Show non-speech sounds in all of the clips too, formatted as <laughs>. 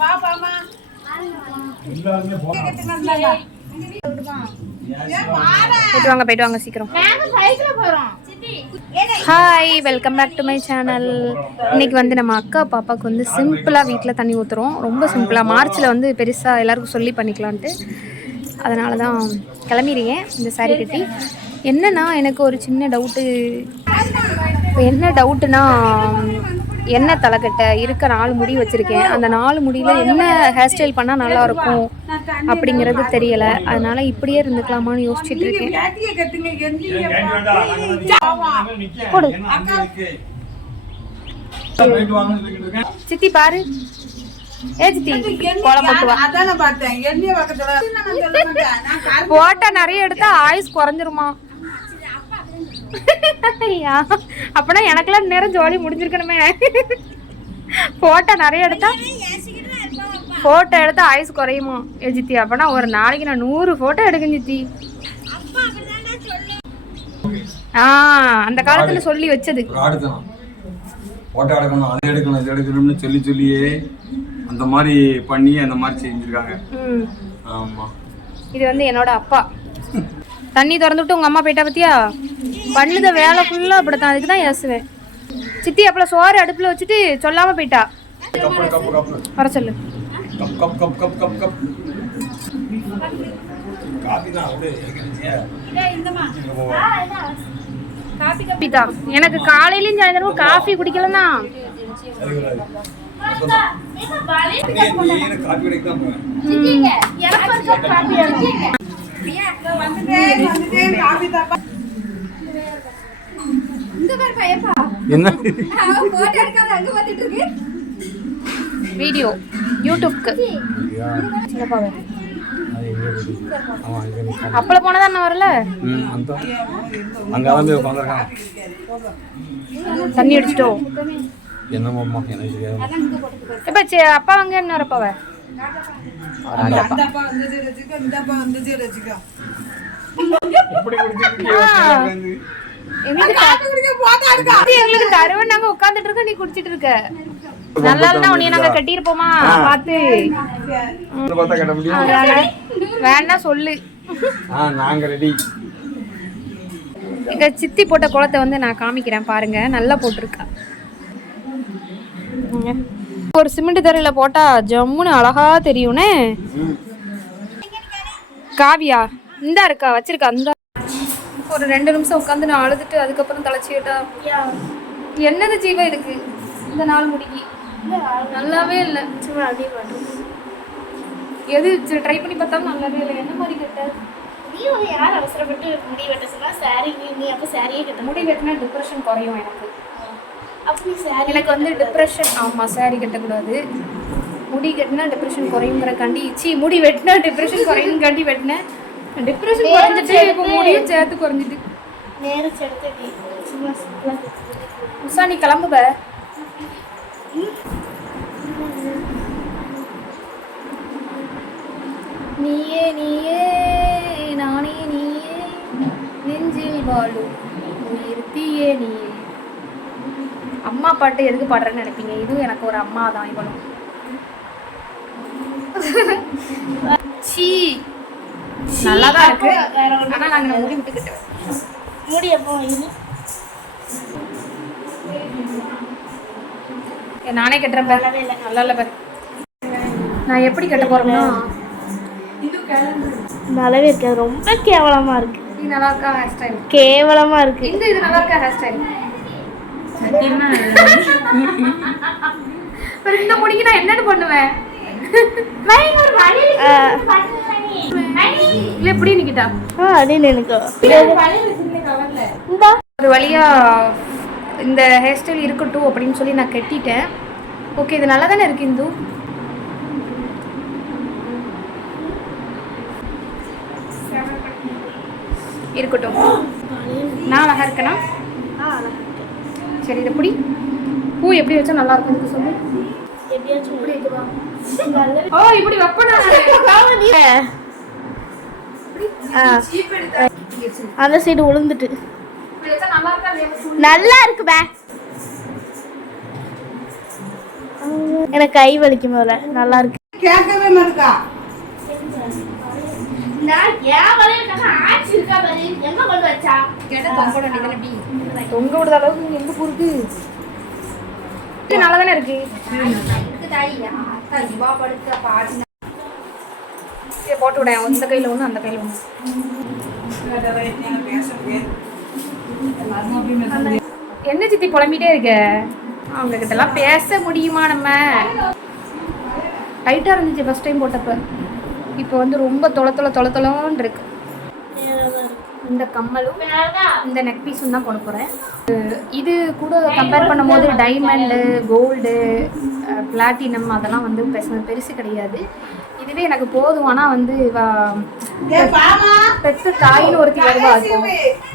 கோபத்தா போயிட்டு வாங்க போயிட்டு வாங்க சீக்கிரம். Hi welcome back to my channel இன்னைக்கு வந்து நம்ம அக்கா பாப்பாவுக்கு வந்து சிம்பிளாக வீட்டில் தண்ணி ஊற்றுறோம் ரொம்ப சிம்பிளாக மார்ச்சில் வந்து பெருசாக எல்லாருக்கும் சொல்லி பண்ணிக்கலான்ட்டு. அதனால தான் கிளம்பிடுங்க இந்த saree கட்டி. என்னன்னா எனக்கு ஒரு சின்ன டவுட்டு என்ன டவுட்டுனா என்ன தலைக்கட்டை இருக்க நாலு முடி வச்சுருக்கேன். அந்த நாலு முடியில் என்ன ஹேர் ஸ்டைல் பண்ணால் நல்லா இருக்கும் அப்படிங்கிறது தெரியலை. அதனால இப்படியே இருந்துக்கலாமான்னு யோசிச்சுட்டு இருக்கேன். சித்தி பாரு. ஏ சித்தி கோலம் போட்டா நிறைய எடுத்தா ஆயுஸ் குறைஞ்சிருமா? ஐயா, அப்பனா எனக்கெல்லாம் நேரம் ஜோலி முடிஞ்சிருக்கணுமே. போட்டோ நிறைய எடுத்தா போட்டோ எடுத்தா ஆயுஸ் குறையுமா? ஏ சித்தி அப்பனா ஒரு நாளைக்கு நான் நூறு போட்டோ எடுக்கேன் சித்தி. ஆ அந்த காலத்துல சொல்லி வச்சது. ஒரு ஆடுத்தனம் போட்டோ எடுக்கணும் அதை எடுக்கணும் இது எடுக்கணும்னு சொல்லி சொல்லியே அந்த மாதிரி பண்ணி அந்த மாதிரி செஞ்சிருக்காங்க. ஆமா. இது வந்து என்னோட அப்பா. தண்ணி திறந்து விட்டு உங்க அம்மா போயிட்டா பத்தியா? பண்ணுத வேலை ஃபுல்லா அப்படித்தான். அதுக்கு தான் ஏசுவேன் சித்தி அப்பல சோறு அடுப்புல வச்சுட்டு சொல்லாம போயிட்டா. வர சொல்லு. Cup cup cup cup cup cup. Coffee தான் அப்படியே ஏற்கனவே காபி தான் எனக்கு காலையிலயும் சாயந்தரமும் காஃபி குடிக்கலன்னா காபி என்ன? வீடியோ யூடியூப்க்கு. அப்பள போனதா என்ன வரல? அங்கதான் போய் உட்காந்துருக்கான் தண்ணி அடிச்சிட்டோ என்னமாம்மா எனக்கு இப்ப அப்பா வாங்க என்ன வரப்பவ அந்த எங்களுக்கு தருவன் நாங்க உட்கார்ந்துட்டு இருக்க நீ குடிச்சிட்டு இருக்க. நல்லா இருந்தா உன்னைய நாங்க கட்டியிருப்போமா? பாத்து வேணா சொல்லு. ஆ நாங்க ரெடி எங்க சித்தி போட்ட குளத்தை வந்து நான் காமிக்கிறேன் பாருங்க. நல்லா போட்டிருக்கா. ஒரு சிமெண்ட் தரையில போட்டா ஜம்முன்னு அழகா தெரியும்னே. காவியா இந்தா இருக்கா வச்சிருக்கா இந்த. ஒரு ரெண்டு நிமிஷம் உட்காந்து நான் அழுதுட்டு அதுக்கப்புறம் தலைச்சிக்கிட்டா என்னது ஜீவா இதுக்கு? இந்த நாள் முடிக்கி. நல்லாவே இல்லை. சும்மா அப்படியே எது ட்ரை பண்ணி பார்த்தாலும் நல்லாவே இல்லை. என்ன மாதிரி கேட்ட? நீ ஒரு யார் அவசரப்பட்டு முடி வெட்ட சொன்னா சாரி நீ நீ அப்ப சாரியே கட்ட முடி வெட்டினா டிப்ரெஷன் குறையும் எனக்கு. அப்படி சாரி எனக்கு வந்து டிப்ரெஷன் ஆமாம் சாரி கட்டக்கூடாது. முடி கட்டினா டிப்ரெஷன் குறையுங்கிறக்காண்டி சி முடி வெட்டினா டிப்ரெஷன் குறையுங்காண்டி வெட்டினேன் டிப்ரெஷன் குறைஞ்சிட்டு இப்போ முடியும் சேர்த்து குறைஞ்சிட்டு நேரம் சிம்பிளா உஷா நீ கிளம்புவ நீயே நீயே நானே நீயே நெஞ்சில் வாழும் உயிர் தீயே நீயே அம்மா பாட்டு எதுக்கு பாடுறேன்னு நினைப்பீங்க இதுவும் எனக்கு ஒரு அம்மா தான் இவளும் சீ நல்லா தான் இருக்கு. ஆனா நாங்க முடி விட்டுக்கிட்டோம் முடி எப்போ நானே கட்டுறேன் பாரு. நல்லா இல்லை பாரு. நான் எப்படி கட்ட போறேன்னா நல்லாவே இருக்காது ரொம்ப கேவலமா இருக்கு. இது நல்லா இருக்கா ஹேர் ஸ்டைல் கேவலமா இருக்கு. இந்த இது நல்லா இருக்கா ஹேர் ஸ்டைல் இந்த முடிக்கு நான் என்னன்னு பண்ணுவேன்? இல்ல இப்படி நிக்கிட்டா. ஆ அப்படின்னு எனக்கு இந்தா. ஒரு வழியா இந்த ஹேர் ஸ்டைல் இருக்கட்டும் அப்படின்னு சொல்லி நான் கட்டிட்டேன். ஓகே இது நல்லா தானே இருக்கு இந்து? இருக்கட்டும். நான் அழகா இருக்கேனா சரி இதை பிடி. பூ எப்படி வச்சா நல்லா இருக்கும் சொல்லு. எப்படியாச்சும் ஓ இப்படி வைப்பனா <laughs> அந்த சைடு விழுந்துட்டு நல்லா இருக்கா பே. எனக்கு கை வலிக்கும் போல. நல்லா இருக்கு. கேட்கவே மாட்டா நான் ஏன் வரையும் ஆச்சு இருக்கா பாரு. எங்க கொண்டு வச்சா? கேட்டா தொங்க விடுற அளவுக்கு எங்க இருக்கு? இது நல்லா தானே இருக்கு இதை போட்டு விட. இந்த கையில் ஒன்று அந்த கையில் ஒன்று என்ன சித்தி புலம்பிட்டே இருக்க? அவங்க இதெல்லாம் பேச முடியுமா நம்ம? டைட்டாக இருந்துச்சு ஃபஸ்ட் டைம் போட்டப்ப. இப்போ வந்து ரொம்ப தொலை தொலை தொலை இருக்கு. இந்த கம்மலும் இந்த நெக் பீஸும் தான் கொண்டு போகிறேன் இது கூட கம்பேர் பண்ணும்போது டைமண்டு கோல்டு பிளாட்டினம் அதெல்லாம் வந்து பெருசு பெருசு கிடையாது. இதுவே எனக்கு போதும். ஆனால் வந்து பெத்த தாயின்னு ஒருத்தி வருவா.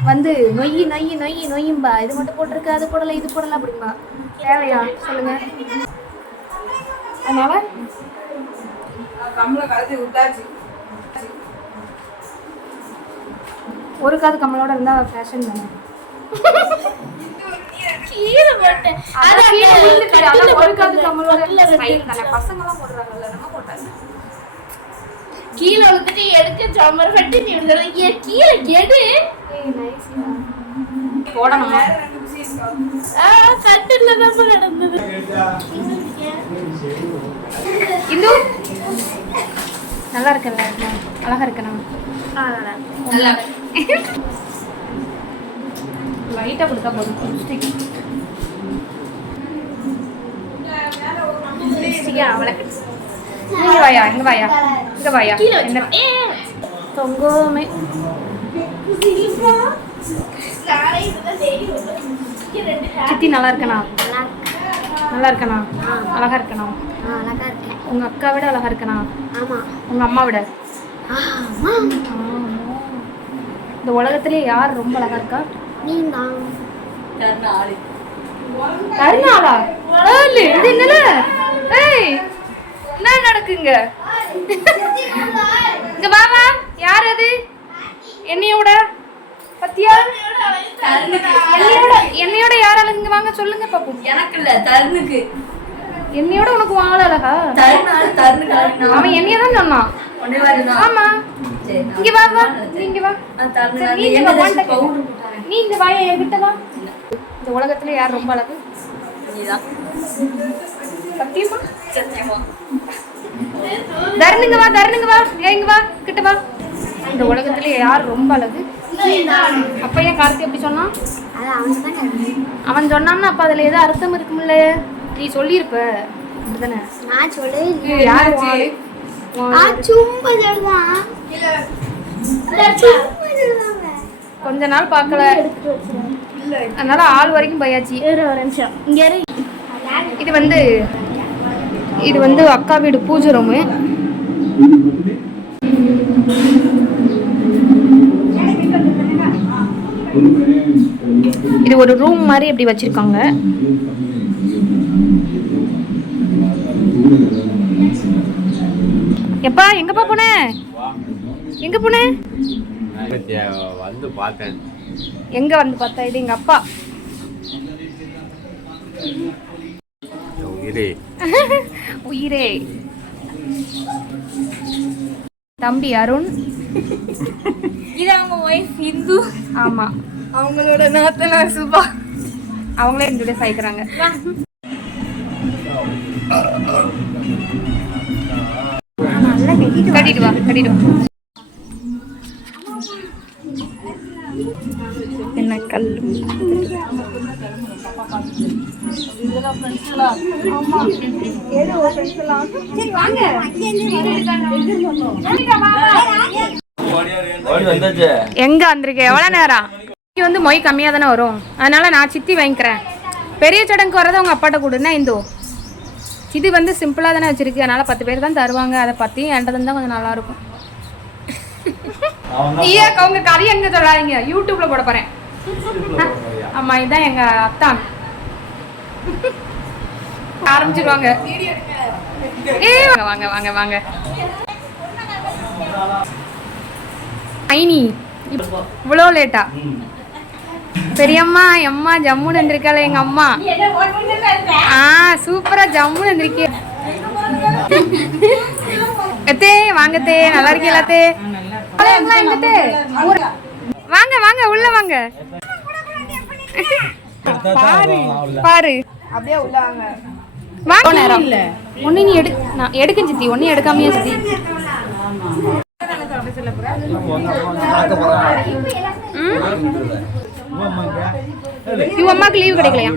வந்து நொய்யி நொய்யி நொய்யி நொய்யும்பா. இது மட்டும் போட்டிருக்கு அது போடல இது போடல அப்படிம்பா. தேவையா? சொல்லுங்க. அதனால? ஒரு காது கம்மலோட இருந்தா ஃபேஷன் தானே. கீழே போட்டேன் அதான் கீழே விழுந்துட்டு, அதான் ஒரு காது கம்மலோட தானே. பசங்கெல்லாம் போடுறாங்கல்ல, நம்ம போட்டாங்க. கீழே விழுந்துட்டு எடுக்க சமர் பட்டு நீ ஏன் கீழே எடு. போடணுமா? கட்டில தான் நடந்தது இந்து? நல்லா இருக்கல்ல? அழகா இருக்கணும். நல்லா லைட்டா கொடுத்தா போதும். லிப்ஸ்டிக் இங்க வாயா இங்க வாயா இங்க வாயா. என்ன? தொங்கோமே. சித்தி நல்லா இருக்கனா? நல்லா இருக்கனா? அழகா இருக்கனா? அழகா இருக்கேன் உங்க அக்கா விட அழகா இருக்கனா? ஆமா உங்க அம்மா விட? இந்த உலகத்திலே யார் ரொம்ப அழகா இருக்கா? நீ தான் கருணாளா இது என்னல ஏய். என்ன நடக்குங்க? இங்க வா வா யார் அது? என்னையோட பத்தியா? என்னையோட என்னையோட யார் அழகு இங்க வாங்க சொல்லுங்க பாப்போம். எனக்கு இல்ல தருணுக்கு என்னையோட உனக்கு வாழ அழகா? அவன் என்னைய தான் சொன்னான் ஆமா. இங்க வா வா. நீ இங்க வா. நான் தருணு சரி, நீ நான் இங்க என்ன வா, என்கிட்ட வா. இந்த உலகத்துல யார் ரொம்ப அழகு? நீதான். சத்தியமா? சத்தியமா. தருணுங்க வா தருணுங்க வா. ஏன் இங்க வா கிட்ட வா. இந்த உலகத்துல யார் ரொம்ப அழகு? அப்ப ஏன் கார்த்தி அப்படி சொன்னான்? அவன் சொன்னான்னா அப்ப அதுல ஏதோ அர்த்தம் இருக்கும்ல நீ சொல்லியிருப்ப. அப்படிதானே? நான் சொல்லு யார். சும்மா கொஞ்ச நாள் பார்க்கல. அதனால ஆள் வரைக்கும் போயாச்சு. இரு ஒரு நிமிஷம். இங்க இரு. இது வந்து இது வந்து அக்கா வீடு பூஜை ரூமு இது ஒரு ரூம் மாதிரி எப்படி வச்சிருக்காங்க. எப்பா எங்கப்பா போன? எங்க போன? வந்து பார்த்தேன் எங்க வந்து பார்த்தா இது எங்க அப்பா. உயிரே. <laughs> உயிரே. தம்பி அருண். இது அவங்க ஒய்ஃப் இந்து ஆமா. அவங்களோட நாத்தனார் சுபா. அவங்களே இந்த சாய்க்கிறாங்க. கட்டிட்டு வா கட்டிட்டு வா. என்ன கல். வந்தாச்சு எங்க வந்திருக்க? எவ்வளவு நேரம் வந்து மொய் கம்மியா தானே வரும். அதனால நான் சித்தி வாங்கிக்கிறேன். பெரிய சடங்கு வரதை உங்க அப்பாட்ட கொடுன்னா இந்து. இது வந்து சிம்பிளாக தானே வச்சிருக்கு. அதனால பத்து பேர் தான் தருவாங்க. அதை பற்றியும் என்கிட்ட தான் கொஞ்சம் நல்லா இருக்கும். உங்க கறி எங்க சொல்லாதீங்க? யூடியூப்ல போட போறேன். ஆமா இதுதான் எங்க அத்தான். ஆரம்பிச்சிருவாங்க. ஏய் வாங்க வாங்க வாங்க ஐனி இவ்வளோ லேட்டா. பெரியம்மா எம்மா ஜம்முன்னு வந்திருக்காள எங்க அம்மா. ஆ சூப்பரா ஜம்முன்னு வந்திருக்கே. எத்தே வாங்க தே நல்லா இருக்கீங்களா தே? எல்லாம் எங்க தே? ஊரு- வாங்க வாங்க உள்ள வாங்க. பாரு. பாரு. அப்படியே உள்ள வாங்க வாங்க நேரம். ஒண்ணு நீ எடு நான் எடுக்க சித்தி ஒண்ணு எடுக்காமையே சித்தி. இவ அம்மாக்கு லீவு கிடைக்கலையா?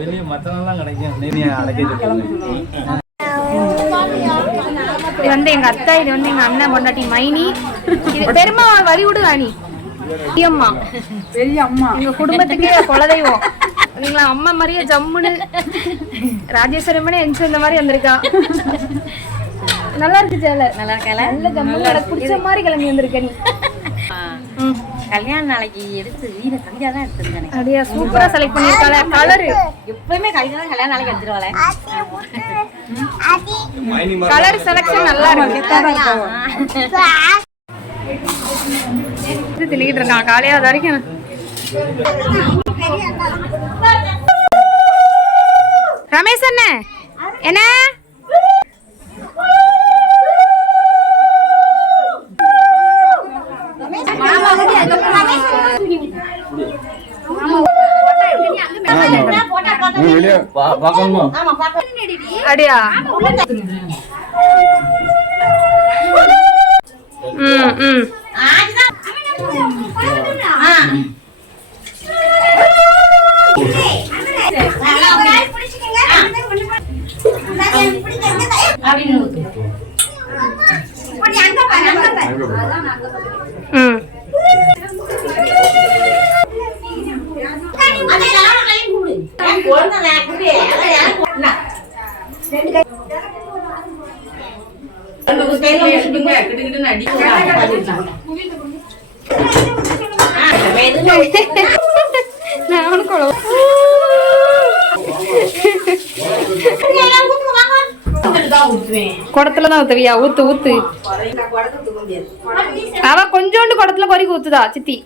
வெளியே மற்றவங்களாம் கிடைக்கும் நீ அடைக்க இது வந்து எங்க அத்தை இது வந்து எங்க அண்ணன் பொண்டாட்டி மைனி. இது பெருமா வரி விடு ராணி பெரியம்மா. பெரிய அம்மா எங்க குடும்பத்துக்கே குலதெய்வம். நீங்களா அம்மா மாதிரியே ஜம்முன்னு. ராஜேஸ்வரமனே எஞ்சி இந்த மாதிரி வந்திருக்கா. நல்லா இருக்கு சேலை. நல்லா இருக்கல நல்ல ஜம்முன்னு எனக்கு பிடிச்ச மாதிரி கிளம்பி வந்திருக்க நீ. கல்யாண நாளைக்கு எடுத்து வீட கவிதா தான் எடுத்துருந்தேன் அப்படியா சூப்பரா செலக்ட் பண்ணிருக்காளே கலரு எப்பவுமே தான் கல்யாண நாளைக்கு எடுத்துருவாளே. கலர் செலக்ஷன் நல்லா இருக்கு. இது திணிக்கிட்டு இருக்கான் காலையா அது வரைக்கும். ரமேஷ் அண்ணே என்ன? அடியா ம் ம். குடத்துல தான் ஊத்துவியா? ஊத்து ஊத்து. அவ கொஞ்சோண்டு குடத்துல கொறிக்கு ஊத்துதா சித்தி.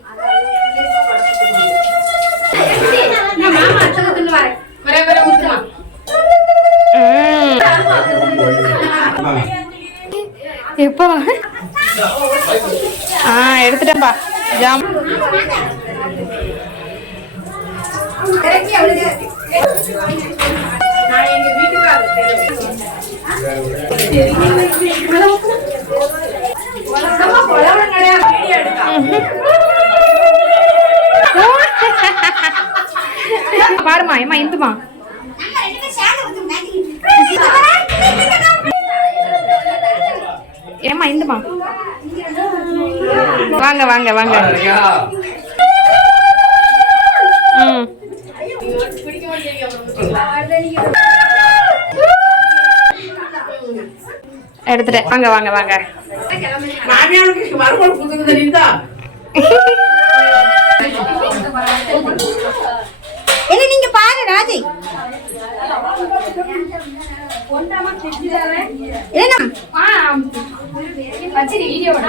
எப்போ? ஆ எடுத்துட்டேன்பா ஜாம். <laughs> பாருமா ஏமா இந்துமா ஏமா இந்துமா வாங்க வாங்க வாங்க. ம். எடுத்துட்டேன் வாங்க வாங்க வாங்க என்ன நீங்க பாரு ராஜை வீடியோட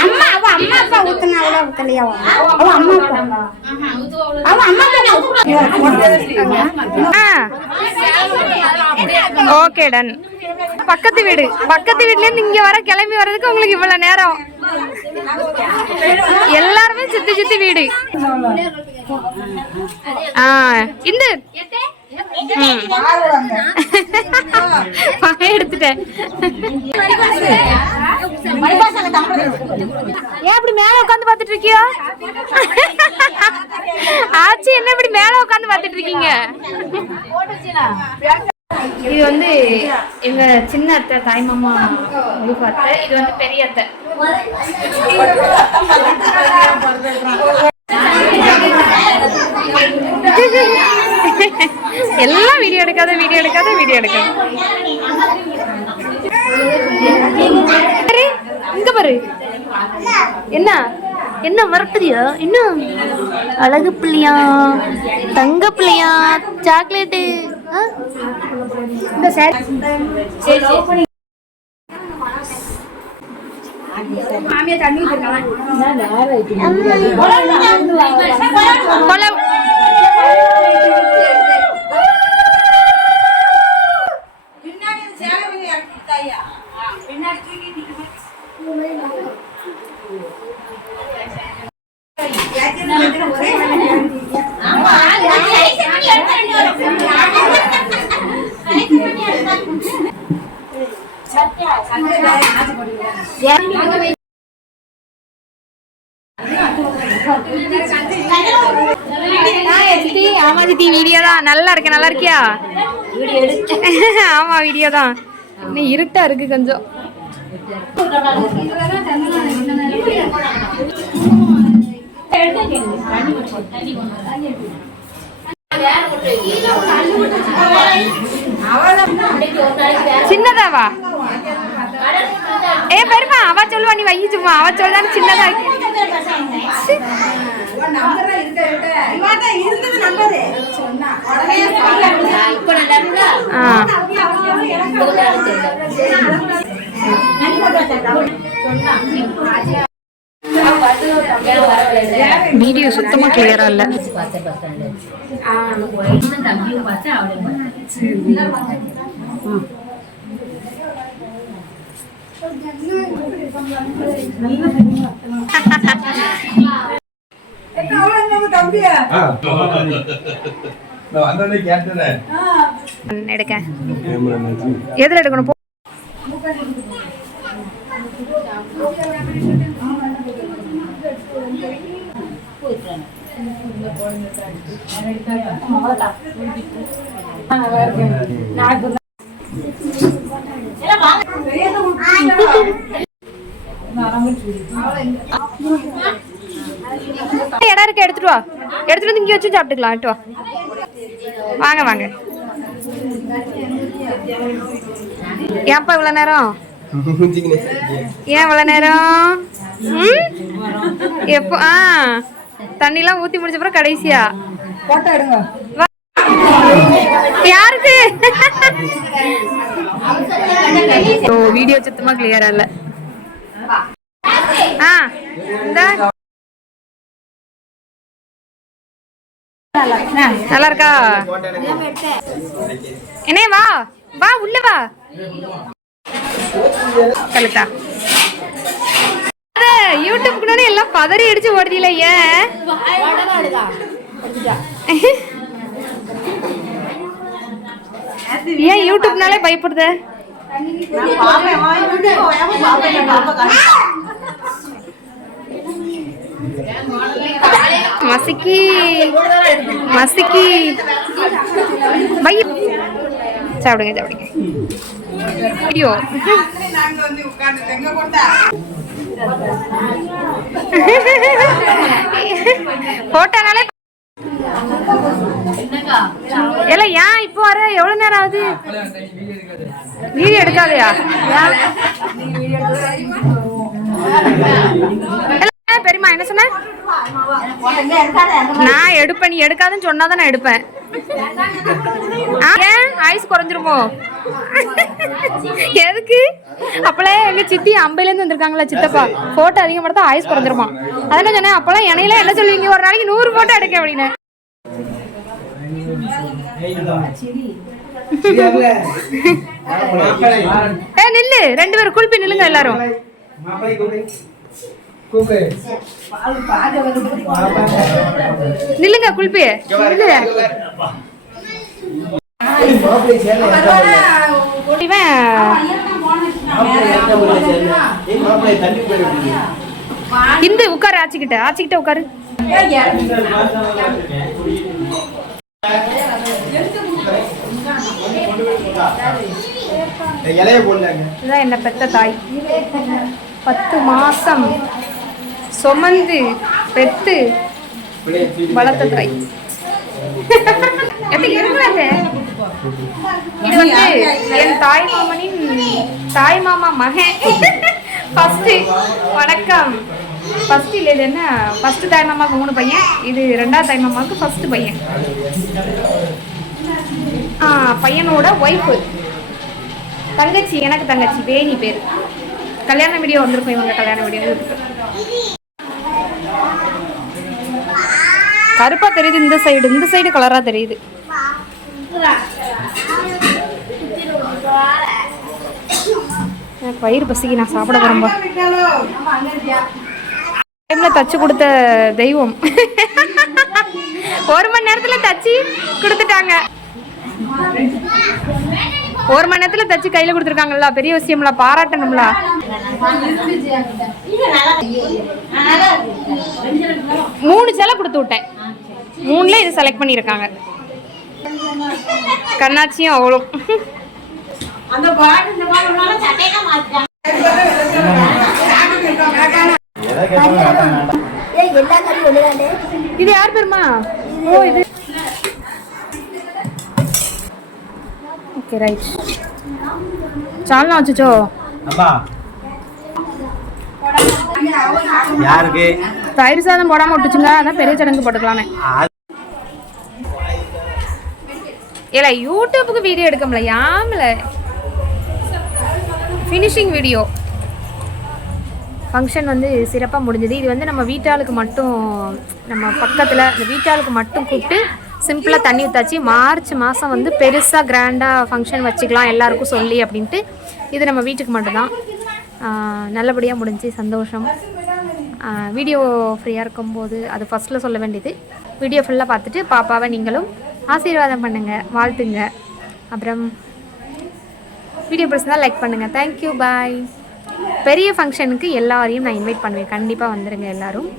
அம்மா அவ அம்மா அப்பா ஊத்துனா அவள ஊத்தலையா அவ அம்மா அப்பா. அவ அம்மா ஓகே டன் பக்கத்து வீடு. பக்கத்து வீட்ல இருந்து இங்க வர கிளம்பி வர்றதுக்கு உங்களுக்கு இவ்வளவு நேரம். எல்லாருமே சுத்தி சுத்தி வீடு. ஆ இந்த. ம். எடுத்துட்டேன். ஏன் இப்படி மேல உட்காந்து பாத்துட்டு இருக்கியா? ஆச்சி என்ன இப்படி மேல உட்காந்து பாத்துட்டு இருக்கீங்க? இது வந்து எங்க சின்ன அத்தை தாய்மாமா அத்தை இது வந்து பெரிய அத்தை. எல்லாம் வீடியோ எடுக்காத வீடியோ எடுக்காத வீடியோ எடுக்காத. பாரு, இங்க பாரு. என்ன? என்ன வரட்டுதியா? என்ன? அழகு பிள்ளையா? தங்க பிள்ளையா? சாக்லேட்டு இந்த சாரி மாமியா தண்ணி கொலை ஆமா சித்தி வீடியோ தான். நல்லா இருக்கு நல்லா இருக்கியா? ஆமா வீடியோ தான். இன்னும் இருட்டா இருக்கு கொஞ்சம். சின்னதாவா? ஏ பெருமா அவ சொல்லுவா நீ வை சும்மா. அவ சொல்லுதான்னு சின்னதா இருக்கு. வீடியோ சுத்தமா கிளியரா இல்ல. கேட்டேன் எடுக்க எதுல எடுக்கணும் நான் இடம் இருக்கு எடுத்துட்டு வா. எடுத்துட்டு வந்து இங்க வச்சு சாப்பிட்டுக்கலாம் எடுத்து வா. வாங்க வாங்க. ஏன்ப்பா இவ்வளோ நேரம்? ஏன் இவ்வளோ நேரம்? ம்? எப்போ ஆ தண்ணிலாம் ஊற்றி முடிச்ச அப்புறம் கடைசியா? போட்டோ எடுங்க. யாருக்கு? ஓ வீடியோ சுத்தமா கிளியரா இல்ல ஆ நல்லா இருக்கா என்ன வா வா உள்ள வா. கழுத்தா. யூடியூப்க்கு எல்லாம் பதறி அடிச்சு ஓடுதில்ல ஏன்? ஏன் யூடியூப்னாலே பயப்படுத? மசிக்கி மசிக்கி. பை. சாப்பிடுங்க சாப்பிடுங்க. ஐயோ. <laughs> போட்டானாலே இல்ல ஏன் இப்போ வர? எவ்வளவு நேரம் ஆகுது? வீடியோ எடுக்காதயா? பெரியமா பெரியம்மா என்ன சொன்ன? நான் எடுப்பேன் நீ எடுக்காதுன்னு சொன்னாதான் நான் எடுப்பேன். ஆ, ஏன்? குறைஞ்சிருமோ? எதுக்கு? அப்பெல்லாம் எங்க சித்தி அம்பையில இருந்து வந்திருக்காங்களா சித்தப்பா. போட்டோ அதிகமாக தான் ஆயுஸ் குறைஞ்சிருமா. அதெல்லாம் சொன்னேன் அப்பெல்லாம் இணையில என்ன சொல்லுவீங்க? ஒரு நாளைக்கு நூறு போட்டோ எடுக்க அப்படின்னு. ஏ நில்லு. ரெண்டு பேரும் குளிப்பி நில்லுங்க எல்லாரும். நில்லுங்க குளிப்பி. நில்லுங்க இவன் இந்த உட்காரு ஆச்சிக்கிட்ட. ஆச்சிக்கிட்ட உட்காரு. இதுதான் என்னை பெத்த தாய். பத்து மாசம் சுமந்து பெத்து வளர்த்த தாய். எப்படி இருக்கிறது இது வந்து என் தாய் மாமனின் தாய் மாமா மகன். ஃபர்ஸ்ட் வணக்கம். ஃபர்ஸ்ட் இல்லை இது என்ன? ஃபஸ்ட்டு தாய் மூணு பையன். இது ரெண்டாவது தாய்மாமாவுக்கு ஃபஸ்ட்டு பையன். ஆ பையனோட ஒய்ஃபு தங்கச்சி எனக்கு தங்கச்சி. வேணி பேர். கல்யாண வீடியோ வந்திருக்கும் இவங்க கல்யாண வீடியோ கருப்பாக கருப்பா தெரியுது இந்த சைடு இந்த சைடு கலரா தெரியுது. எனக்கு வயிறு பசிக்கு நான் சாப்பிட போறேன்பா. டைம்ல தச்சு கொடுத்த தெய்வம். ஒரு மணி நேரத்துல தச்சு கொடுத்துட்டாங்க. ஒரு மணி நேரத்துல தச்சு கையில கொடுத்துருக்காங்கல்ல பெரிய விஷயம்ல பாராட்டணும்ல. மூணு சேலை கொடுத்து விட்டேன். மூணுல இது செலக்ட் பண்ணியிருக்காங்க. கண்ணாச்சியும் அவ்வளோ அந்த இது யார் பேருமா? ஓ இது ஓகே ரைட் சால்னா வச்சுச்சோ? யாருக்கு? தயிர் சாதம் போடாம விட்டுச்சுங்க. அதான் பெரிய சடங்கு போட்டுக்கலாமே. இல்ல யூடியூப்புக்கு வீடியோ எடுக்க முடியல. யாமல? ஃபினிஷிங் வீடியோ ஃபங்க்ஷன் வந்து சிறப்பாக முடிஞ்சது. இது வந்து நம்ம வீட்டாளுக்கு மட்டும் நம்ம பக்கத்தில் இந்த வீட்டாளுக்கு மட்டும் கூப்பிட்டு சிம்பிளாக தண்ணி ஊற்றாச்சு மார்ச் மாதம் வந்து பெருசாக கிராண்டாக ஃபங்க்ஷன் வச்சுக்கலாம் எல்லாருக்கும் சொல்லி அப்படின்ட்டு இது நம்ம வீட்டுக்கு மட்டும்தான். நல்லபடியாக முடிஞ்சு சந்தோஷம். வீடியோ ஃப்ரீயாக இருக்கும்போது அது ஃபஸ்ட்டில் சொல்ல வேண்டியது. வீடியோ ஃபுல்லாக பார்த்துட்டு பாப்பாவை நீங்களும் ஆசீர்வாதம் பண்ணுங்கள் வாழ்த்துங்க. அப்புறம் வீடியோ பிடிச்சிருந்தால் லைக் பண்ணுங்கள் தேங்க்யூ பாய் பெரிய ஃபங்க்ஷனுக்கு எல்லாரையும் நான் இன்வைட் பண்ணுவேன். கண்டிப்பாக வந்துடுங்க எல்லாரும்.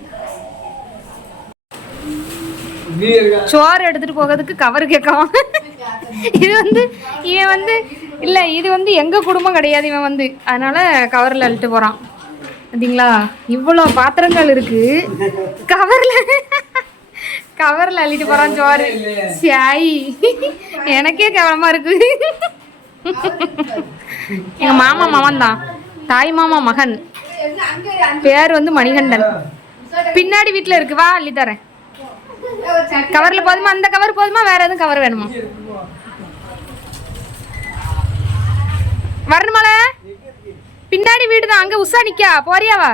சோறு எடுத்துகிட்டு போகிறதுக்கு கவர் கேட்கவும். இது வந்து இவன் வந்து இல்லை இது வந்து எங்கள் குடும்பம் கிடையாது இவன் வந்து. அதனால கவரில் அழுட்டு போகிறான் பார்த்தீங்களா இவ்வளோ பாத்திரங்கள் இருக்கு. கவரில் கவரில் அள்ளிட்டு போகிறான் சோறு. சாய் எனக்கே கவனமாக இருக்கு. எங்கள் மாமா மாமன் தான் தாய் மாமா மகன். பேர் வந்து மணிகண்டன். பின்னாடி வீட்டில் இருக்கு வா அள்ளி தரேன். கவரில் போதுமா? அந்த கவர் போதுமா? வேற எதுவும் கவர் வேணுமா? வரணுமால? பின்னாடி வீடு தான் அங்கே உஷா நிற்கா போறியாவா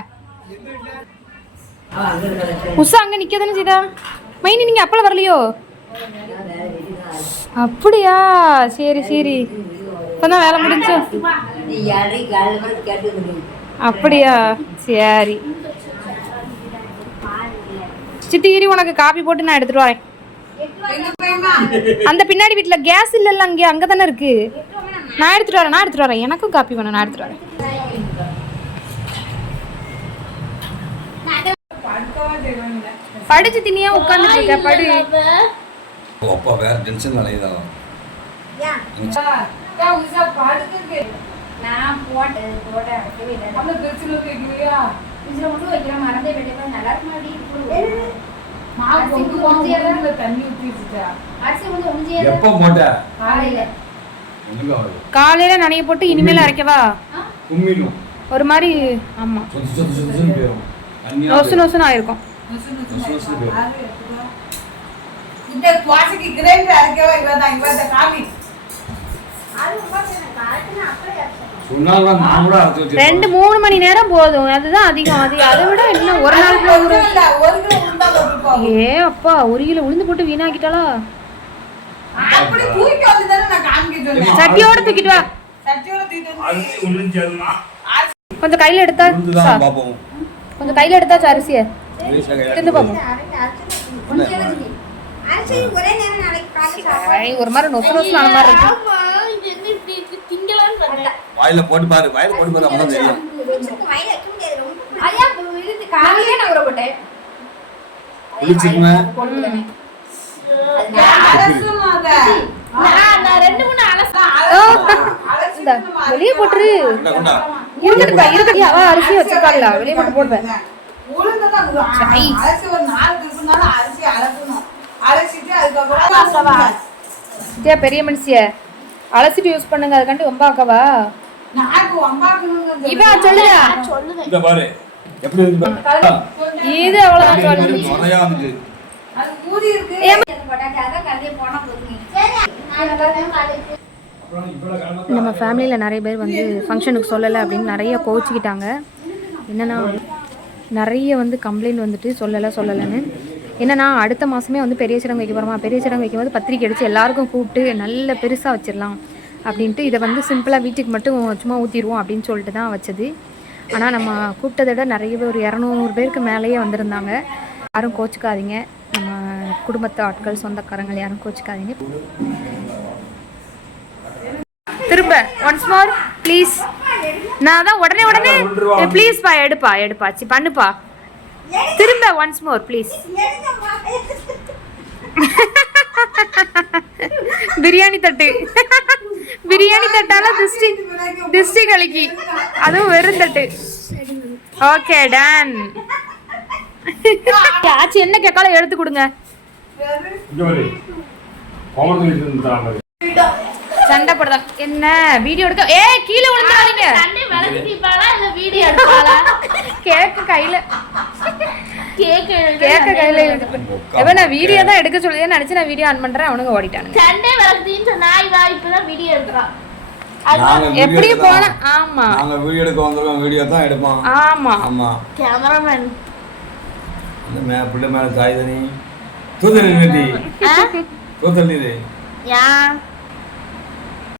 உஷா அங்கே நிக்கதானே சீதா மைனி நீங்கள் அப்பள வரலையோ? அப்படியா? சரி சரி. இப்பதான் வேலை முடிஞ்சு. அப்படியா? சரி. சித்தி இரு உனக்கு காப்பி போட்டு நான் எடுத்துட்டு வரேன். அந்த பின்னாடி வீட்ல கேஸ் இல்லல்ல அங்கே அங்க தானே இருக்கு. நான் எடுத்துட்டு வரேன் நான் எடுத்துட்டு வரேன். எனக்கும் காப்பி வேணும் நான் எடுத்துட்டு வரேன். படிச்சு தினியா உட்காந்துட்டு இருக்க? படு. அப்பா வேற டென்ஷன் அலையுதான் நான் போட்டு போட வைக்கவே இல்லை அந்த பிரச்சனை கேட்கலையா? இதுல ஒன்று வைக்கிற மறந்தே போயிட்டு நல்லா மாவு தண்ணி ஊத்தி வச்சுட்டா? அரிசி வந்து எப்போ போட்ட? காலையில. நனைய போட்டு இனிமேல் அரைக்கவா? கும்மிடும் ஒரு மாதிரி ஆமா. நொசு நொசுன்னு ஆயிருக்கும். இந்த குவாசிக்கு கிரைண்டர் அரைக்கவா? காமி ரெண்டு மூணு மணி நேரம் போதும். அதுதான் அதிகம். அது அதை விட இன்னும் ஒரு நாள் கூட ஊற இல்ல ஒரு ஏ அப்பா ஒரு கிலோ உளுந்து போட்டு வீணாக்கிட்டாளா? சட்டியோட தூக்கிட்டு வா. கொஞ்சம் கையில எடுத்தா கொஞ்சம் கையில எடுத்தாச்சு அரிசியை. தின்னு ஒரே மாதிரி நொசு நொசு ஆன மாதிரி இருக்கு. வாயில போட்டு பாரு வாயில போட்டு பாரு அப்பதான் தெரியும். வெளியே போட்டுரு. கொண்டா, கொண்டா. இருக்கட்டுப்பா இருக்கட்டு அவ அரிசி வெளியே போட்டு போடுவேன் சத்தியா பெரிய மனுஷிய. அலசிட்டு யூஸ் பண்ணுங்க அதுக்காண்டி ரொம்ப ஆக்கவா? இந்த பாரு. எப்படி. இது அவ்வளவுதான் நிறையா அது இருக்கு. நம்ம ஃபேமிலியில் நிறைய பேர் வந்து ஃபங்க்ஷனுக்கு சொல்லலை அப்படின்னு நிறைய கோச்சிக்கிட்டாங்க என்னன்னா நிறைய வந்து கம்ப்ளைண்ட் வந்துட்டு சொல்லலை சொல்லலைன்னு. என்னன்னா அடுத்த மாதமே வந்து பெரிய சடங்கு வைக்க போகிறோமா பெரிய சடங்கு வைக்கும்போது பத்திரிக்கை அடித்து எல்லாருக்கும் கூப்பிட்டு நல்ல பெருசாக வச்சிடலாம். அப்படின்ட்டு இதை வந்து சிம்பிளாக வீட்டுக்கு மட்டும் சும்மா ஊற்றிடுவோம் அப்படின்னு சொல்லிட்டு தான் வச்சது. ஆனால் நம்ம கூப்பிட்டதை விட நிறைய பேர் ஒரு இரநூறு பேருக்கு மேலேயே வந்திருந்தாங்க. யாரும் கோச்சிக்காதீங்க. நம்ம குடும்பத்து ஆட்கள் சொந்தக்காரங்கள் யாரும் கோச்சிக்காதீங்க. திரும்ப ஒன்ஸ் மோர் ப்ளீஸ் நான் தான் உடனே உடனே ப்ளீஸ் பா எடுப்பா எடுப்பா. சி பண்ணுப்பா. திரும்ப ஒன்ஸ் மோர் ப்ளீஸ் பிரியாணி தட்டு. <laughs> பிரியாணி தட்டால திருஷ்டி திருஷ்டி கலக்கி. அதுவும் வெறும் தட்டு. ஓகே டன் ஆச்சு என்ன கேட்காலும் எடுத்து கொடுங்க. சண்டை என்ன? வீடியோ எடுக்க ஏ கீழே விழுந்துடாதீங்க. கேக்கு கையில கேக்கு கையில எவன் நான் வீடியோ தான் எடுக்க சொல்லுதேன்னு நினைச்சு நான் வீடியோ ஆன் பண்றேன் அவனுங்க ஓடிட்டானுங்க. சண்டை விளக்குதின்னு சொன்னா இவ இப்பதான் வீடியோ எடுக்கிறான் எப்படி போன? ஆமா. நாங்க வீடியோ எடுக்க வந்திருக்கோம் வீடியோ தான் எடுப்போம். ஆமா. ஆமா. கேமராமேன் அந்த மே பிள்ளை மேல யா?